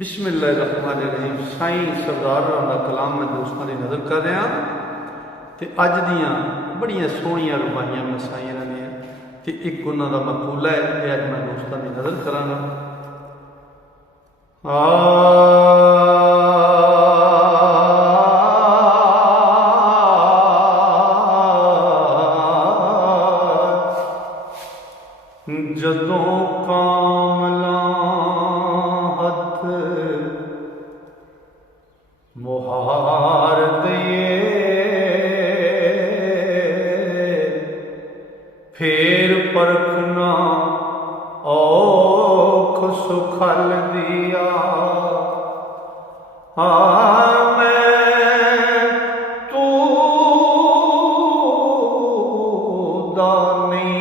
बिस्मिल्लाहिर्रहमानिर्रहीम। साईं सरदार का कलाम मैं दोस्तों की नज़र कर रहा तो अज दियाँ बड़िया सोहनिया रुबाइयां मैं साईं ने तो एक उन्होंने मकूला है ये अज मैं दोस्तों की नज़र कराँगा। जदों कामला हथ मुहार दिए फेर परखना औख सुखल दिया। मैं तू दानी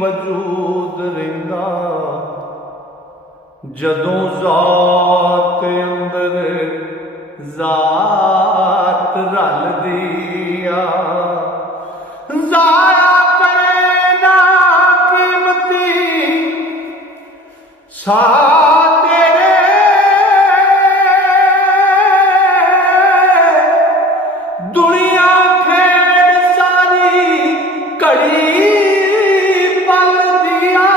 वजूद रिंदा जदों जात अंदर जात रल दिया। जाया करे ना कीमती सा तेरे दुनिया खेड़ सारी कड़ी पल दिया।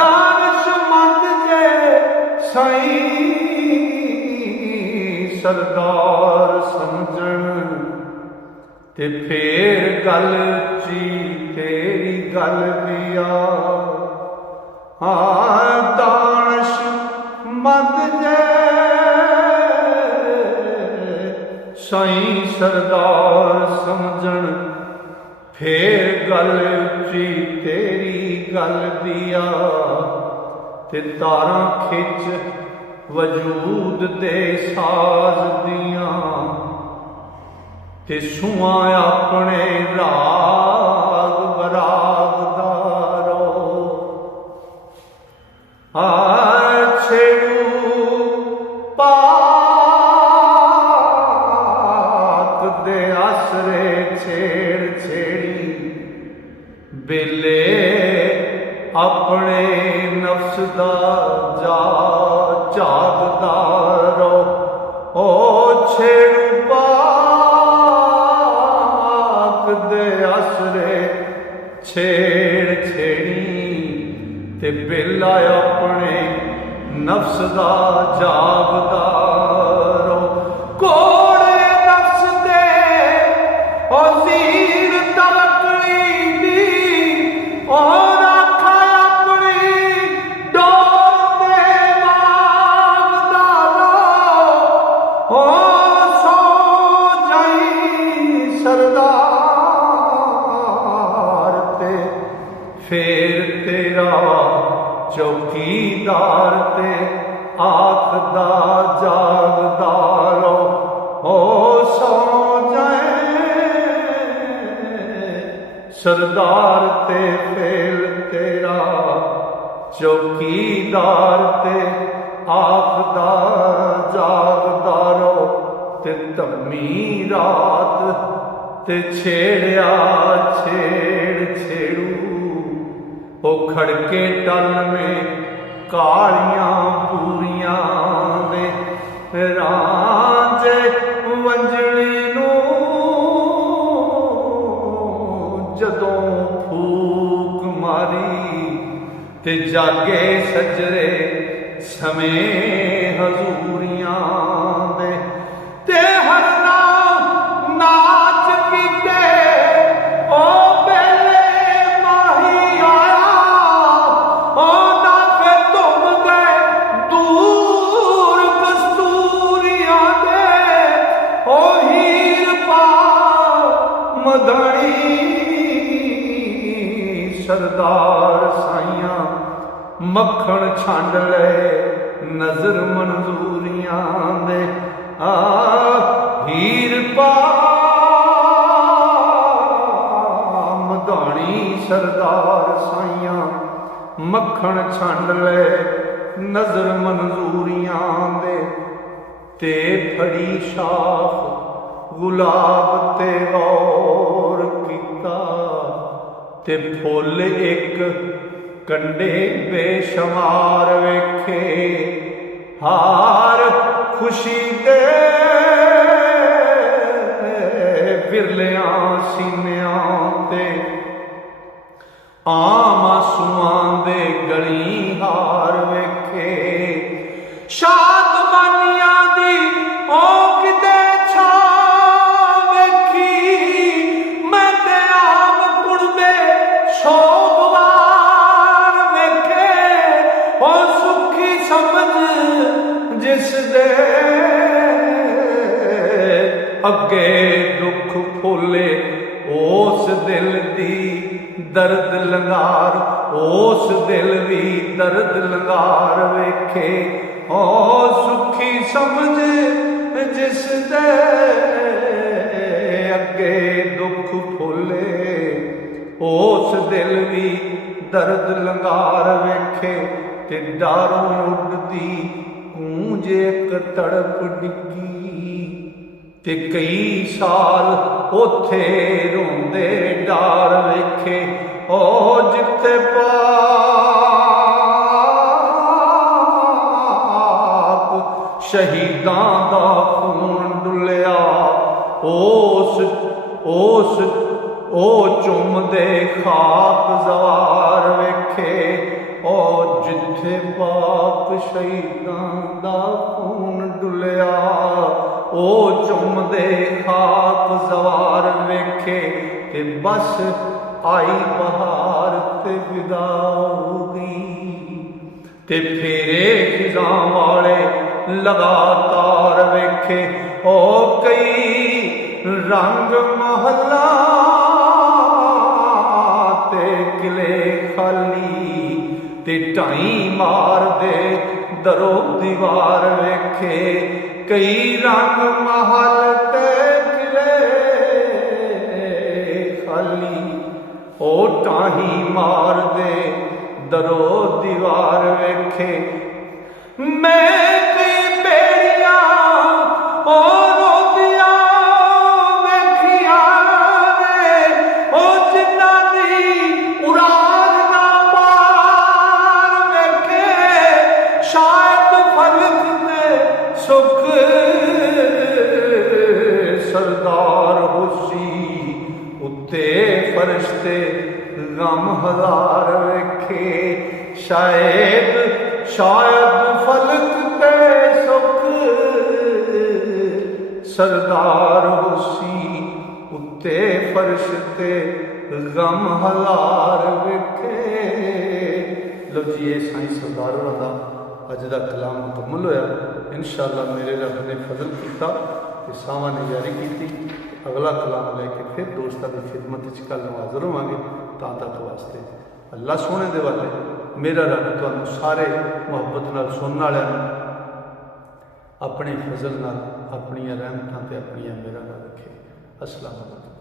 दानिशमंद जे साईं सरदार समझण ते फेर गल ची तेरी गल दिया। दानिशमंद जे साईं सरदार समझण फेर गल ची तेरी गल दिया। ते तारां खिच वजूद दे साज दियां ते सुआं अपने राग बराग दारो। छेड़ू पाक दे आसरे छेड़ छेड़ी बेले अपने नफ्स दा जा जागदारो। ओ छेड़ू पाक दे आसरे छेड़ छेड़ी ते बेला अपने नफ्स दा जागदारो। कोड़े नफ्स दे ओ ज़ीर तलकड़ी दी और आखा अपनी डोर दे मागदारो। ओ सो जाई सरदार ते फेर तेरा चौकीदार ते आखदा जागदारो। ओ सो जाए सरदार ते फेर तेरा चौकीदार ते आखदा जागदारो। ते धम्मी रात ते छेड़िया छेड़ छेड़ू ओ खड़के टल में कालियां पूरियां दे रांझे वंजली नूं जदों फूक मारी ते जागे सजरे समय हजूरियां दे। ते हर नाच कीते ओ बेले माही आया। ओ नाफे तुम गए दूर कस्तूरियां दे। ओ हीर पा मदानी सरदार साइयां मक्खण छंड ले नजर मंजूरियां दे। हीर पा मदानी सरदार साइयां मक्खण छंड ले नजर मंजूरियां दे। ते फड़ी शाख गुलाब ते गौर कीता ते फुल एक कंडे बेशुमार वेखे हार खुशी दे विरलियां सीनियां ते आम आंसुआं दे गली हार वेखे शादमानियां दी ओ किते छा वेखी मैं ते आम कुड़बे शोगवार वेखे ओ सुखी समझ जिस दे अगे दुख फुले उस दिल दी दर्द लंगार उस दिल भी दर्द लंगार वेखे ओ सुखी समझ जिस दे अगे दुख फुले उस दिल भी दर्द लंगार वेखे ते डारों उड़दी गूंज एक तड़प डिगी ते कई साल ओथे रोंदे डार वेखे ओ जिथे पाक शहीदां दा खून डुलिया ओस ओ चुमदे खाक जवार वेखे ओ जिथे पाक शहीदां दा खून डुलिया ओ चुमदे खाक जवार वेखे ते बस आई बहार ते विदा होगी ते फेरे खिजां वाले लगातार वेखे ओ कई रंग महला ते किले खाली ते ढाई मार दे दरो दीवार वेखे कई रंग महल ते किले खाली ओ टाही मार दे दरो दीवार वेखे मैं कई बेड़िया ओ रोदिया वेखिया ने ओ जिन्ना दी उड़ान ना पार वेखे शायद फलक ते सुख सरदार होसी उत्ते फरिश्ते गम हजार वेखे शायद फलक ते सुख सरदार होसी उत्ते फरिश्ते गम हजार वेखे। लो जी ये साईं सरदार होरां दा अज दा कलाम मुकम्मल होया। इंशाअल्लाह मेरे रब ने फजल किया ते सावां ने जारी की। अगला कलाम लैके फिर दोस्तों की खिदमत कल हाज़र होवांगे। तां तक वास्ते अल्लाह सोने दे वाले मेरा रब तुहानूं सारे मुहब्बत नाल सुनने वालियां अपने फजल नाल अपनियां रहमतां ते अपनियां मेहरां नाल रखे। अस्सलाम वालेकुम।